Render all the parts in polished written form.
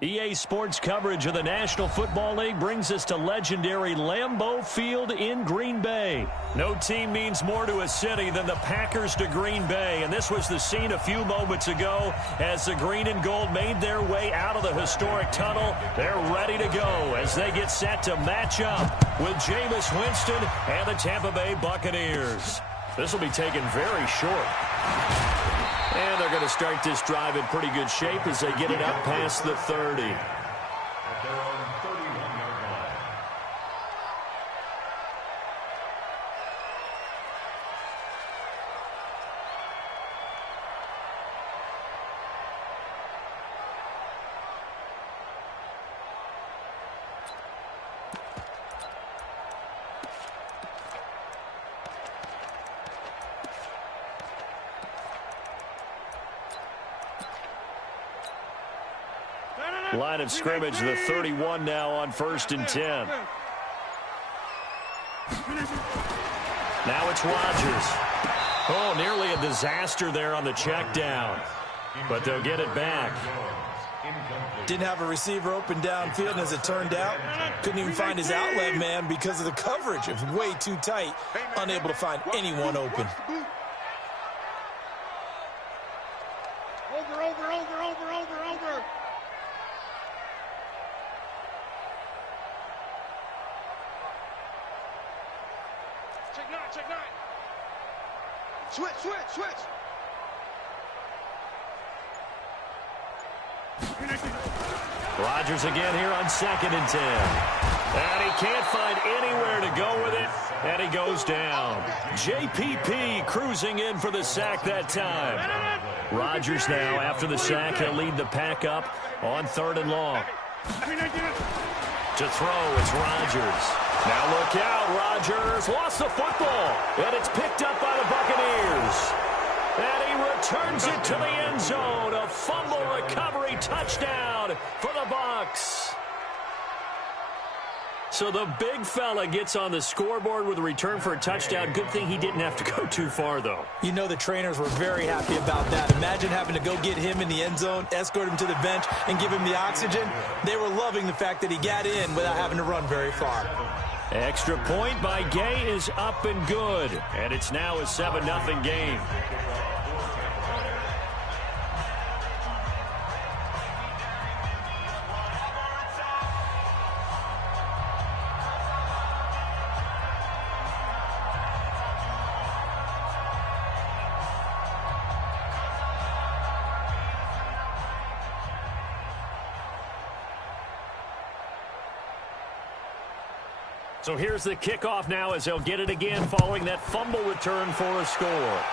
EA Sports coverage of the National Football League brings us to legendary Lambeau Field in Green Bay. No team means more to a city than the Packers to Green Bay, and this was the scene a few moments ago as the green and gold made their way out of the historic tunnel. They're ready to go as they get set to match up with Jameis Winston and the Tampa Bay Buccaneers. This will be taken very short. And they're going to start this drive in pretty good shape as they get it up past the 30. Line of scrimmage, the 31 now on 1st and 10. Now it's Rodgers. Oh, nearly a disaster there on the check down. But they'll get it back. Didn't have a receiver open downfield, and as it turned out, couldn't even find his outlet man because of the coverage. It was way too tight, unable to find anyone open. Over. Check nine. Switch. Rodgers again here on 2nd and 10. And he can't find anywhere to go with it, and he goes down. JPP cruising in for the sack that time. Rodgers now, after the sack, he'll lead the pack up on 3rd and long. To throw, it's Rodgers. Now look out, Rodgers lost the football, and it's picked up by the Buccaneers. And he returns it to the end zone. A fumble recovery touchdown for the Bucs. So the big fella gets on the scoreboard with a return for a touchdown. Good thing he didn't have to go too far, though. You know the trainers were very happy about that. Imagine having to go get him in the end zone, escort him to the bench, and give him the oxygen. They were loving the fact that he got in without having to run very far. Extra point by Gay is up and good. And it's now a 7-0 game. So here's the kickoff now as they'll get it again following that fumble return for a score.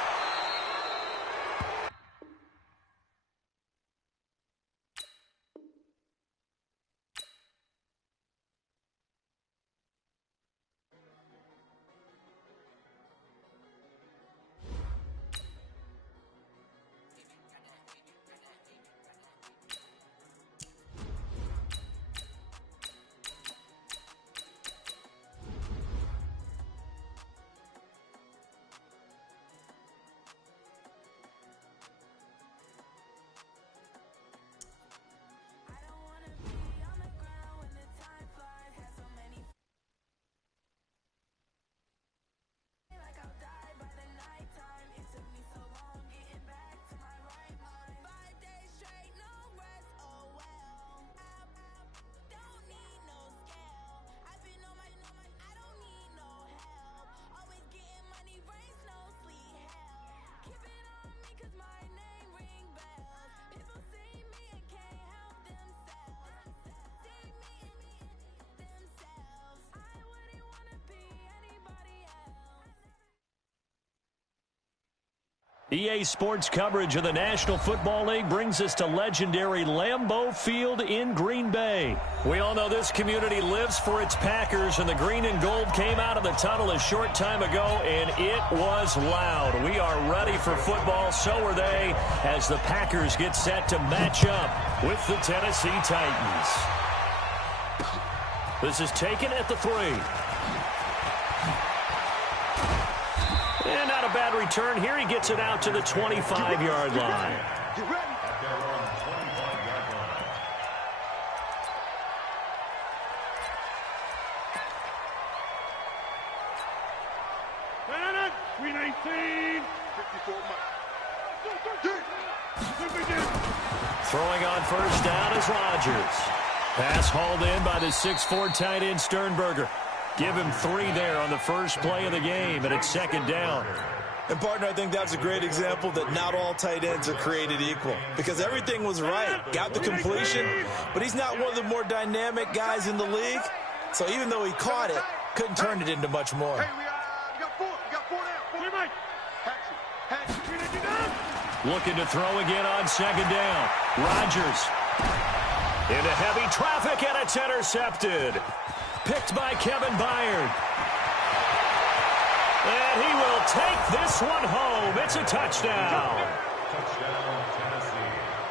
EA Sports coverage of the National Football League brings us to legendary Lambeau Field in Green Bay. We all know this community lives for its Packers, and the green and gold came out of the tunnel a short time ago, and it was loud. We are ready for football, so are they, as the Packers get set to match up with the Tennessee Titans. This is taken at the 3. And not a bad return here. He gets it out to the 25-yard line. 18, 18. 54 Throwing on first down is Rodgers. Pass hauled in by the 6'4" tight end Sternberger. Give him 3 there on the first play of the game, and it's second down. And, partner, I think that's a great example that not all tight ends are created equal, because everything was right. Got the completion, but he's not one of the more dynamic guys in the league. So even though he caught it, couldn't turn it into much more. Hey, we got 4. We got 4 now. 4, Mike. Looking to throw again on second down. Rodgers into heavy traffic, and it's intercepted. Picked by Kevin Byard. And he will take this one home. It's a touchdown.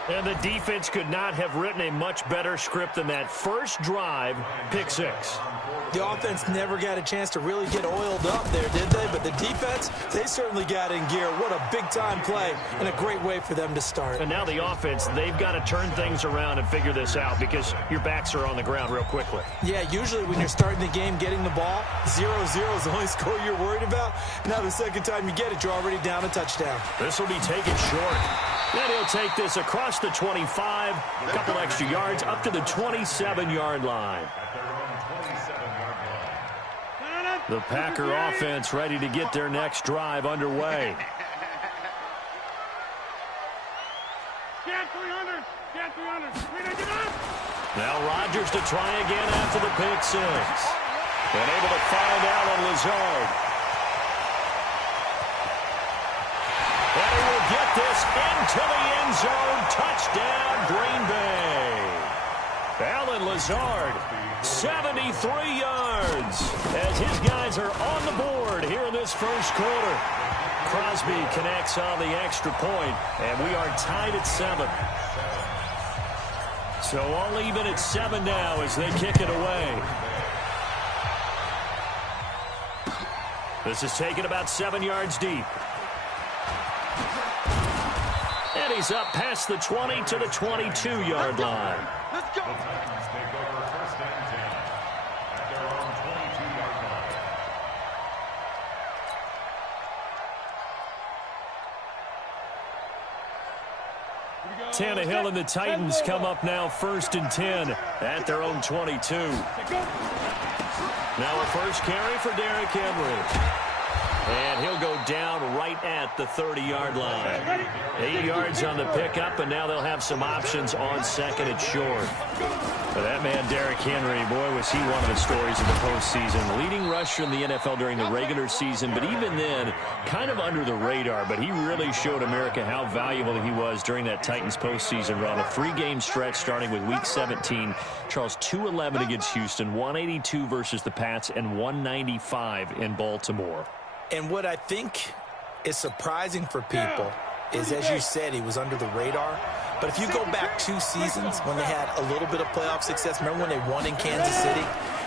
And the defense could not have written a much better script than that first drive, pick 6. The offense never got a chance to really get oiled up there, did they? But the defense, they certainly got in gear. What a big-time play and a great way for them to start. And now the offense, they've got to turn things around and figure this out because your backs are on the ground real quickly. Yeah, usually when you're starting the game getting the ball, 0-0 is the only score you're worried about. Now the second time you get it, you're already down a touchdown. This will be taken short. Then he'll take this across the 25, a couple extra yards, up to the 27-yard line. The Packer offense ready to get their next drive underway. Now Rodgers to try again after the pick 6. And able to find Alan Lazard. And he will get this into the end zone. Touchdown, Green Bay. Alan Lazard, 73 yards, as his guys are on the board here in this first quarter. Crosby connects on the extra point, and we are tied at 7. So all even at 7 now as they kick it away. This is taken about 7 yards deep. And he's up past the 20 to the 22-yard line. Let's go. Tannehill and the Titans come up now 1st and 10 at their own 22. Now a first carry for Derrick Henry. And he'll go down right at the 30-yard line. 8 yards on the pickup, and now they'll have some options on second and short. But that man, Derrick Henry, boy, was he one of the stories of the postseason. Leading rusher in the NFL during the regular season, but even then, kind of under the radar. But he really showed America how valuable he was during that Titans postseason run. A 3-game stretch starting with Week 17. Charles, 211 against Houston, 182 versus the Pats, and 195 in Baltimore. And what I think is surprising for people is, as you said, he was under the radar. But if you go back 2 seasons when they had a little bit of playoff success, remember when they won in Kansas City?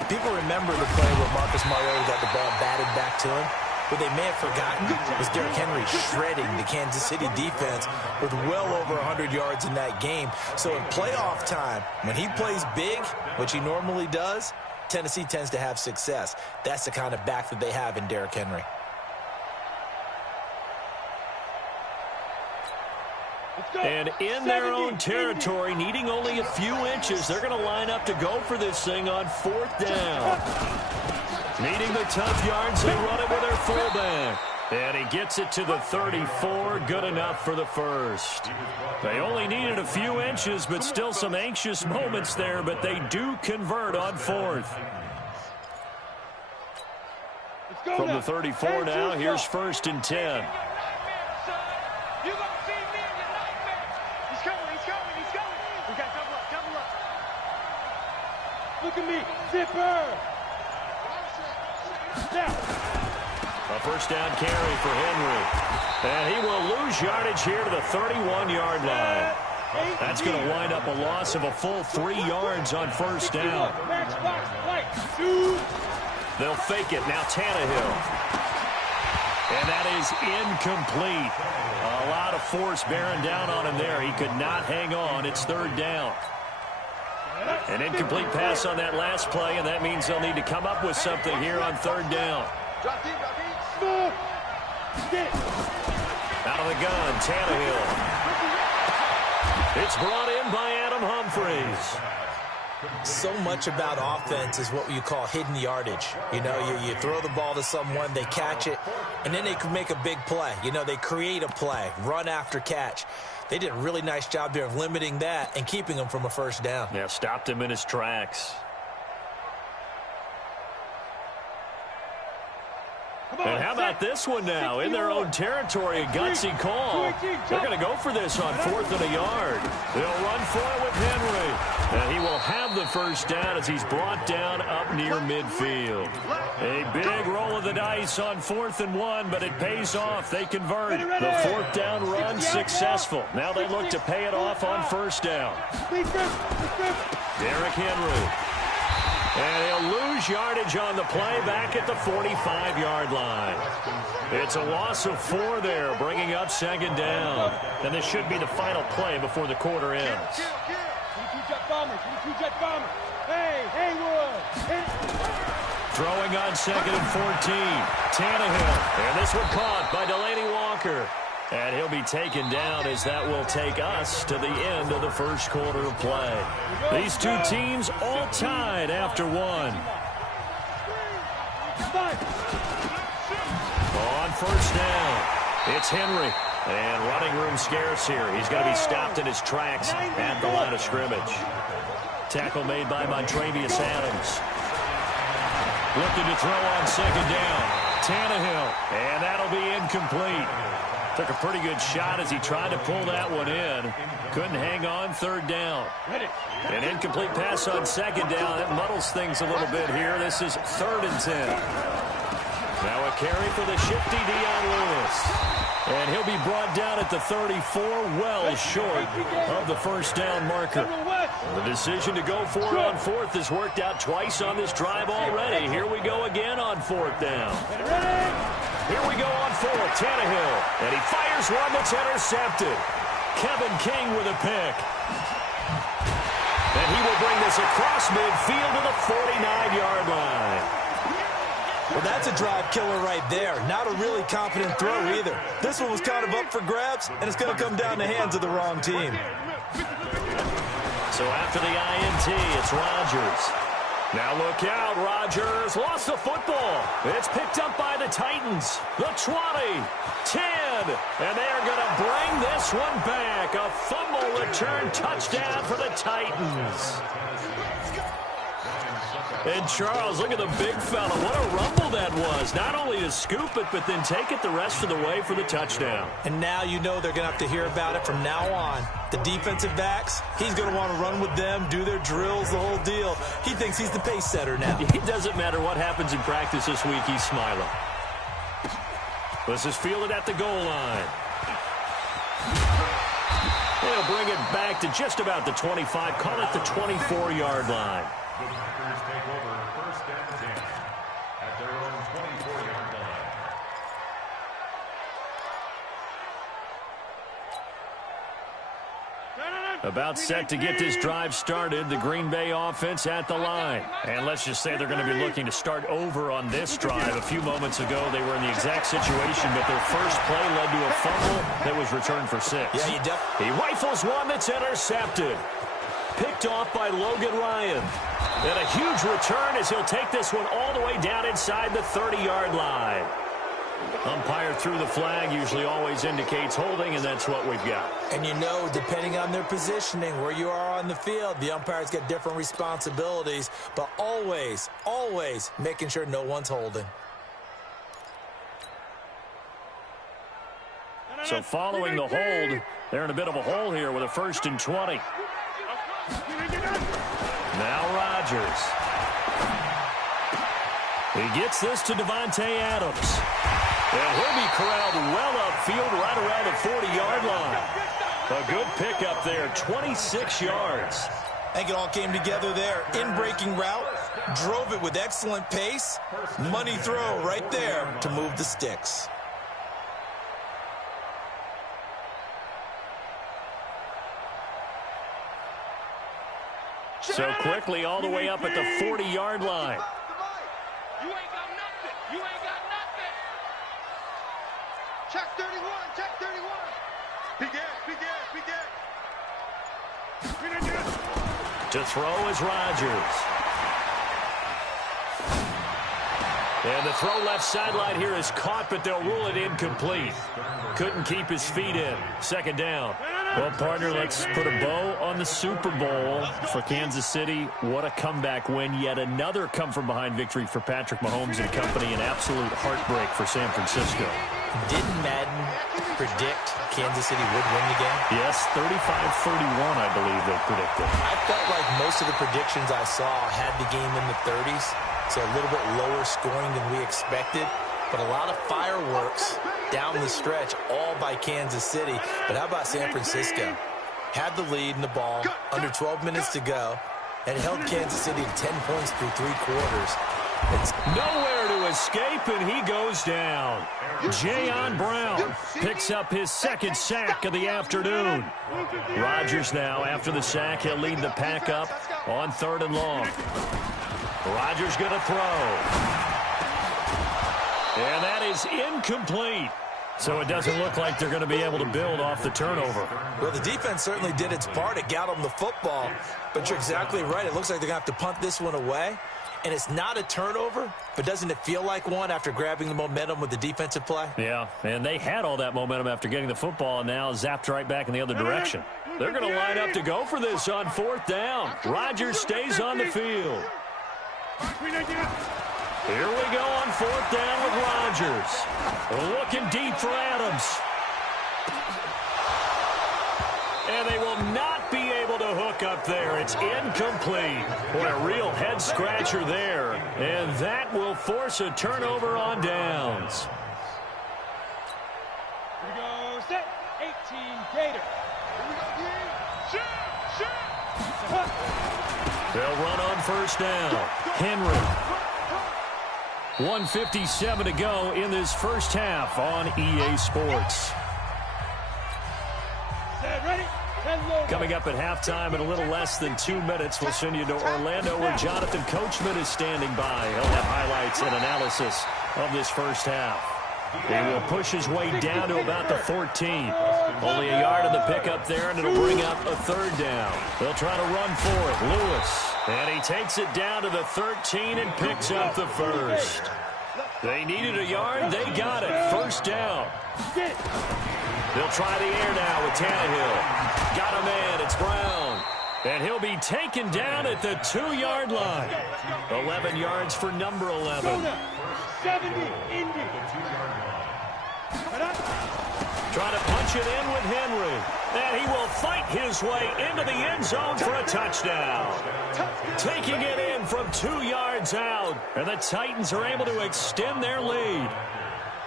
People remember the play where Marcus Mariota got the ball batted back to him. What they may have forgotten was Derrick Henry shredding the Kansas City defense with well over 100 yards in that game. So in playoff time, when he plays big, which he normally does, Tennessee tends to have success. That's the kind of back that they have in Derrick Henry. And in their own territory, needing only a few inches, they're going to line up to go for this thing on 4th down. Needing the tough yards, they run it with their fullback. And he gets it to the 34, good enough for the first. They only needed a few inches, but still some anxious moments there, but they do convert on 4th. From the 34 now, here's 1st and 10. Look at me, zipper. Now. A first down carry for Henry. And he will lose yardage here to the 31-yard line. That's going to wind up a loss of a full 3 yards on 1st down. They'll fake it. Now Tannehill. And that is incomplete. A lot of force bearing down on him there. He could not hang on. It's 3rd down. An incomplete pass on that last play, and that means they'll need to come up with something here on 3rd down. Out of the gun, Tannehill. It's brought in by Adam Humphries. So much about offense is what you call hidden yardage. You know, you throw the ball to someone, they catch it, and then they can make a big play. You know, they create a play, run after catch. They did a really nice job there of limiting that and keeping him from a first down. Yeah, stopped him in his tracks. And how about this one now? In their own territory, a gutsy call. They're going to go for this on 4th and a yard. They'll run for it with Henry. And he will have the first down as he's brought down up near midfield. A big roll of the dice on 4th and 1, but it pays off. They convert. The 4th down run successful. Now they look to pay it off on 1st down. Derrick Henry. And he'll lose yardage on the play back at the 45-yard line. It's a loss of 4 there, bringing up 2nd down. And this should be the final play before the quarter ends. Throwing on 2nd and 14. Tannehill. And this one caught by Delaney Walker. And he'll be taken down as that will take us to the end of the first quarter of play. These two teams all tied after 1. On 1st down, it's Henry. And running room scarce here. He's going to be stopped in his tracks at the line of scrimmage. Tackle made by Montrevious Adams. Looking to throw on 2nd down. Tannehill. And that'll be incomplete. Took a pretty good shot as he tried to pull that one in. Couldn't hang on 3rd down. An incomplete pass on 2nd down. That muddles things a little bit here. This is 3rd and 10. Now a carry for the shifty Dion Lewis. And he'll be brought down at the 34, well short of the first down marker. The decision to go for it on 4th has worked out twice on this drive already. Here we go again on 4th down. Here we go on 4th, Tannehill. And he fires one that's intercepted. Kevin King with a pick. And he will bring this across midfield to the 49-yard line. Well, that's a drive killer right there. Not a really competent throw either. This one was kind of up for grabs, and it's going to come down the hands of the wrong team. So after the INT, it's Rodgers. Now look out, Rodgers lost the football. It's picked up by the Titans. The 20, 10, and they are going to bring this one back. A fumble return touchdown for the Titans. And Charles, look at the big fella. What a rumble that was. Not only to scoop it, but then take it the rest of the way for the touchdown. And now you know they're going to have to hear about it from now on. The defensive backs, he's going to want to run with them, do their drills, the whole deal. He thinks he's the pace setter now. It doesn't matter what happens in practice this week, he's smiling. This is fielded at the goal line. They'll bring it back to just about the 25, call it the 24-yard line. The Packers take over 1st and 10 at their own 24-yard line. About set to get this drive started, the Green Bay offense at the line. And let's just say they're going to be looking to start over on this drive. A few moments ago, they were in the exact situation, but their first play led to a fumble that was returned for 6. Yeah, he rifles one that's intercepted. Picked off by Logan Ryan. And a huge return as he'll take this one all the way down inside the 30-yard line. Umpire threw the flag, usually always indicates holding, and that's what we've got. And you know, depending on their positioning, where you are on the field, the umpire's got different responsibilities, but always, always making sure no one's holding. So following the hold, they're in a bit of a hole here with a 1st and 20. Now Rodgers. He gets this to Devontae Adams. And he'll be corralled well upfield right around the 40-yard line. A good pickup there, 26 yards. I think it all came together there. In-breaking route, drove it with excellent pace. Money throw right there to move the sticks. So quickly all the way up at the 40-yard line. Check 31. Check 31. Big ass. Big ass. Big ass. To throw is Rodgers. And the throw left sideline here is caught, but they'll rule it incomplete. Couldn't keep his feet in. Second down. Well, partner, let's put a bow on the Super Bowl for Kansas City. What a comeback win. Yet another come-from-behind victory for Patrick Mahomes and company. An absolute heartbreak for San Francisco. Didn't Madden predict Kansas City would win the game? Yes, 35-31, I believe they predicted. I felt like most of the predictions I saw had the game in the 30s, so a little bit lower scoring than we expected. But a lot of fireworks down the stretch, all by Kansas City. But how about San Francisco? Had the lead in the ball, under 12 minutes to go, and held Kansas City to 10 points through 3 quarters. It's nowhere to escape, and he goes down. Jayon Brown picks up his second sack of the afternoon. Rodgers now, after the sack, he'll lead the pack up on 3rd and long. Rodgers going to throw. And that is incomplete. So it doesn't look like they're going to be able to build off the turnover. Well, the defense certainly did its part. It got them the football. But you're exactly right. It looks like they're going to have to punt this one away. And it's not a turnover, but doesn't it feel like one after grabbing the momentum with the defensive play? Yeah, and they had all that momentum after getting the football and now zapped right back in the other direction. They're going to line up to go for this on 4th down. Rodgers stays on the field. Here we go on 4th down with Rodgers. Looking deep for Adams. And they will not be able to hook up there. It's incomplete. Boy, a real head-scratcher there. And that will force a turnover on downs. Here we go. Set. 18 Gator. Here we go, Shoot. They'll run on 1st down. Henry. 1:57 to go in this first half on EA Sports. Ready? Coming up at halftime in a little less than 2 minutes, we'll send you to Orlando where Jonathan Coachman is standing by. He'll have highlights and analysis of this first half. He will push his way down to about the 14. Only a yard on the pickup there, and it'll bring up a 3rd down. They'll try to run for it. Lewis. And he takes it down to the 13 and picks up the first. They needed a yard. They got it. 1st down. They'll try the air now with Tannehill. Got a man. It's Brown. And he'll be taken down at the 2-yard line. 11 yards for number 11. 70, Indy. Trying to punch it in with Henry. And he will fight his way into the end zone for a touchdown. Taking it in from 2 yards out. And the Titans are able to extend their lead.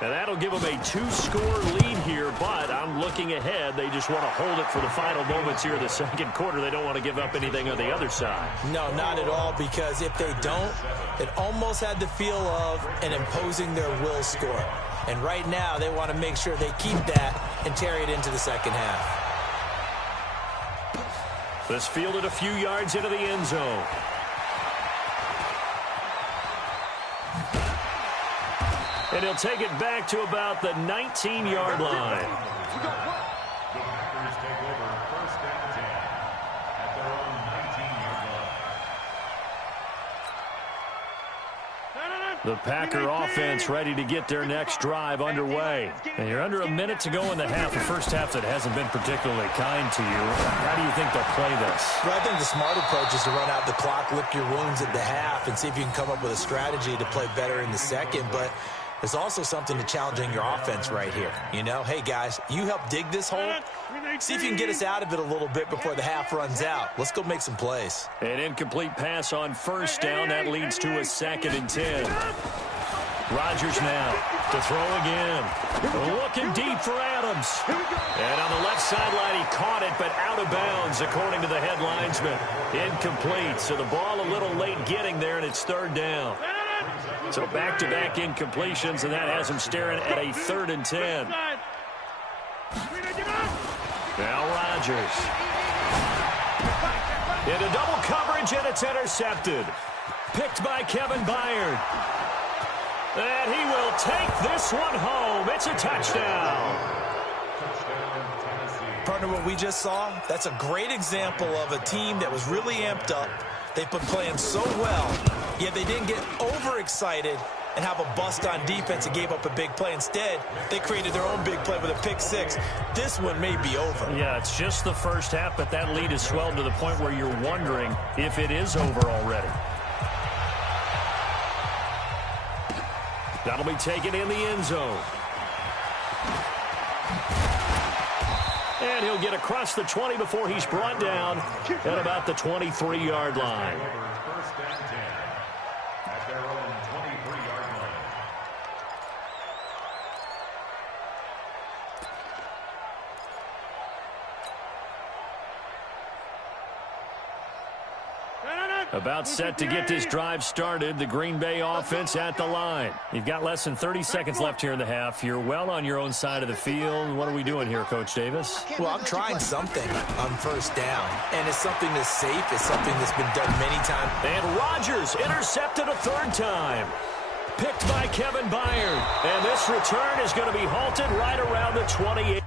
And that'll give them a 2-score lead here, but I'm looking ahead. They just want to hold it for the final moments here of the 2nd quarter. They don't want to give up anything on the other side. No, not at all, because if they don't, it almost had the feel of an imposing their will score. And right now, they want to make sure they keep that and carry it into the 2nd half. This fielded a few yards into the end zone. And he'll take it back to about the 19-yard line. The Packers take over 1st and 10 at their own 19-yard line. The Packer offense ready to get their next drive underway. And you're under a minute to go in the half, a first half that hasn't been particularly kind to you. How do you think they'll play this? Well, I think the smart approach is to run out the clock, lick your wounds at the half, and see if you can come up with a strategy to play better in the 2nd. But there's also something to challenging your offense right here. You know, hey, guys, you help dig this hole. See if you can get us out of it a little bit before the half runs out. Let's go make some plays. An incomplete pass on 1st down. That leads to a 2nd and 10. Rodgers now to throw again. Looking deep for Adams. And on the left sideline, he caught it, but out of bounds, according to the head linesman. Incomplete. So the ball a little late getting there, and it's 3rd down. So back-to-back incompletions, and that has him staring at a 3rd and 10. Now Rodgers. Into double coverage, and it's intercepted. Picked by Kevin Byard. And he will take this one home. It's a touchdown. Touchdown, Tennessee. Partner, what we just saw, that's a great example of a team that was really amped up. They've been playing so well, yet they didn't get overexcited and have a bust on defense and gave up a big play. Instead, they created their own big play with a pick six. This one may be over. Yeah, it's just the first half, but that lead has swelled to the point where you're wondering if it is over already. That'll be taken in the end zone. And he'll get across the 20 before he's brought down at about the 23-yard line. First and 10 at their own 23-yard line. About set to get this drive started. The Green Bay offense at the line. You've got less than 30 seconds left here in the half. You're well on your own side of the field. What are we doing here, Coach Davis? Well, I'm trying something on first down, and it's something that's safe. It's something that's been done many times. And Rodgers intercepted a third time. Picked by Kevin Byard. And this return is going to be halted right around the 28.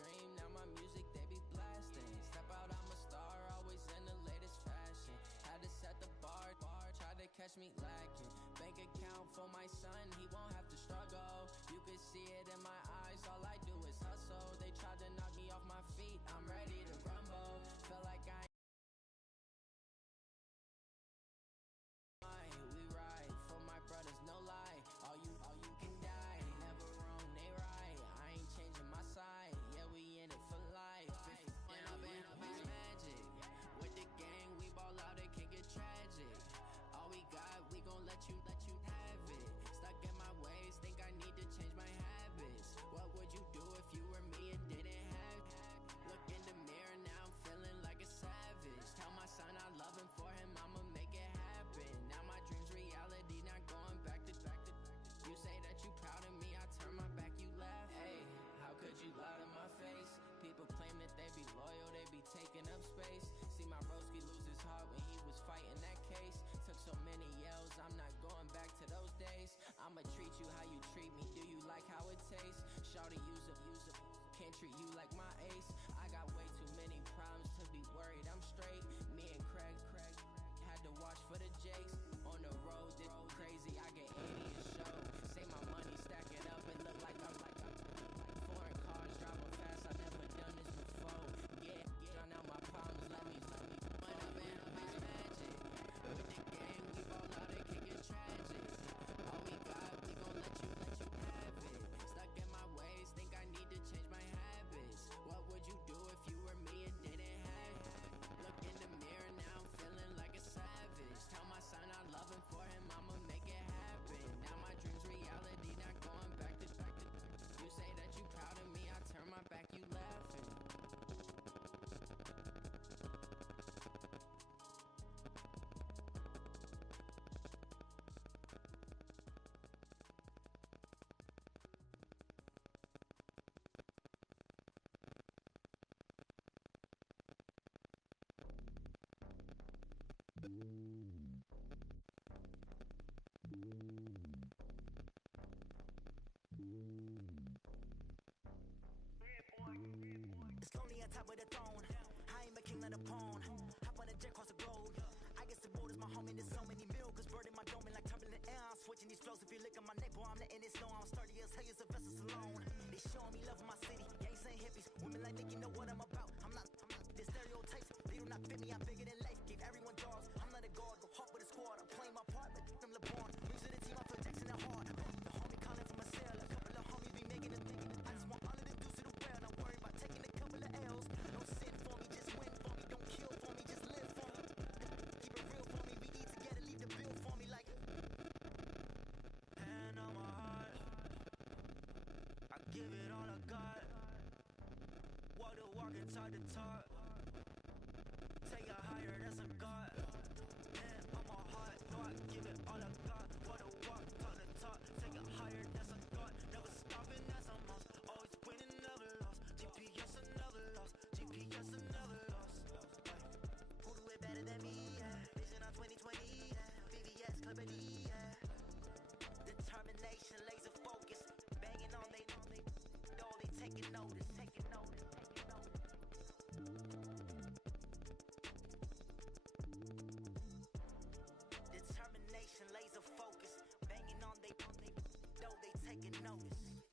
dream, now my music, they be blasting. Step out, I'm a star, always in the latest fashion. Had to set the bar, tried to catch me lacking. Bank account for my son, he won't have to struggle. You can see it in my eyes, all I do is hustle. They tried to knock me off my feet, I'm ready to rumble. Felt like I we ride for my brothers, no lie. All you can die. Never wrong, they right. I ain't changing my side. Yeah, we in it for life. And I've been magic. With the gang, we ball out, it can get tragic. All we got, we gon' let you have it. Stuck in my ways, think I need to change my habits. What would you do if you were me and didn't have it? Look in the mirror, now I'm feeling like a savage. Tell my son I love him, for him I'ma make it happen. Now my dream's reality, not going back to. You say that you proud of me, I turn my back, you laugh. Hey, how could you lie to my face? People claim that they be loyal, they be taking up space. See my broski lose his heart when he was fighting that case. Took so many yells, I'm not going back to those days. I'ma treat you how you treat me, do you like how it tastes? Shawty, use up, can't treat you like my ace. I got way too many problems to be worried, I'm straight. Me and Craig had to watch for the Jakes. On the road, this crazy, I get 80 a show. Say my money, stack it up, it look like I'm foreign cars, driving fast, I've never done this before. Yeah, drown out my problems, let me when I'm in magic. With the gang, we ball out, it can get tragic. All we got, we gon' let you have it. Stuck in my ways, think I need to change my habits. What would you do if you were me and didn't have it? Look in the mirror, now I'm feeling like a savage. Tell my son I love him, for him I'ma make it happen. Now my dream's reality, not going back to. You say that you proud of me, I turn my back, you laughing. It's lonely on top of the throne. I ain't a king of the pawn. Hop on a jet across the globe. I guess the boat is my home and there's so many miracles burning my dome and like turbulent air. I'm switching these flows. If you look at my neck, boy, I'm letting it slow. I'm sturdy as hell as a vessel alone. They showing me love in my city. Gangsta and hippies. Women like Nick, you know what I'm about. I'm not the stereotypes. They do not fit me. I'm bigger than life. Gave everyone jaws. I'm not a guard. Go hard with a squad. I'm playing my part, but I'm LeBron. News of the team, I feel Jackson at heart. The homie calling from a cell. A couple of homies be making it. I just want all of the dudes to the well. Not worried about taking a couple of L's. Don't sin for me, just win for me. Don't kill for me, just live for me. Keep it real for me. We eat together, leave the bill for me like. Hand on my heart, I give it all I got. Walk the walk and talk the talk. Take it higher, that's a God. Hand on my heart, no, I give it all I got. Walk the walk, talk the talk. Take it higher, that's a God. Never stopping, that's a must. Always winning, never lost. GPS, I never lost. GPS, I never lost. Who do it better than me? Yeah. Vision on 2020. Yeah. VVS, Clarity. Yeah. Determination, laser focus. Banging on they door, they taking notice. Determination, laser focus. Banging on they door, they taking notice.